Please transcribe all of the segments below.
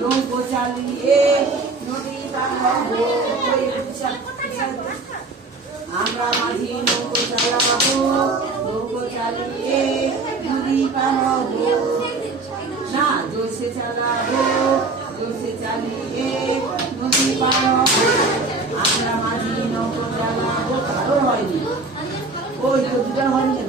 নৌকো চালিয়ে আমরা মাঝি নৌকো চালাবো। নৌকো চালিয়ে নদী পার হব না জোশে চালাবো জোশে চালিয়ে নদী পার হব আমরা মাঝি নৌকো চালাবো কারও হয়নি ওই তো দুটা হয়নি।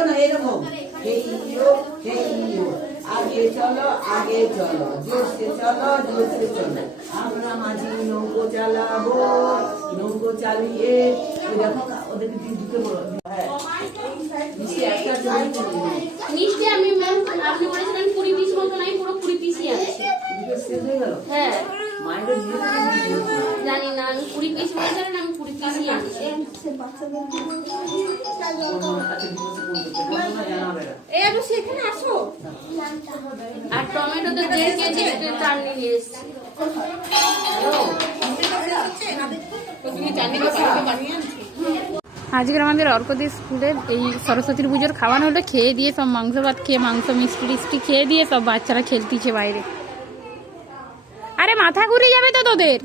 না এরকম। আগে চলো আগে চলো। জোরসে চলো জোরসে চলো। আমরা মাঝি নৌকো চালাবো নৌকো চালিয়ে ওই দেখো ওদেরকে দিয়ে দিতে বলো হ্যাঁ। মিষ্টি আমি ম্যাম আপনি বলেছিলেন কুড়ি পিস মতো নাই পুরো কুড়ি পিসই আছে। হয়ে হ্যাঁ। জানি না আমি কুড়ি পিস বলেছিলেন আমি কুড়ি পিসই আনছি এই একটু সেখানে আসো। আর টমেটো তো দেড় কেজি চাটনি নিয়ে এসছি। আজকের আমাদের অর্কদি স্কুলের এই সরস্বতীর পুজোর খাওয়ানো হলো খেয়ে দিয়ে সব মাংস ভাত খেয়ে মাংস মিষ্টি টিষ্টি খেয়ে দিয়ে সব বাচ্চারা খেলতিছে বাইরে। আরে মাথা ঘুরে যাবে তো তোদের।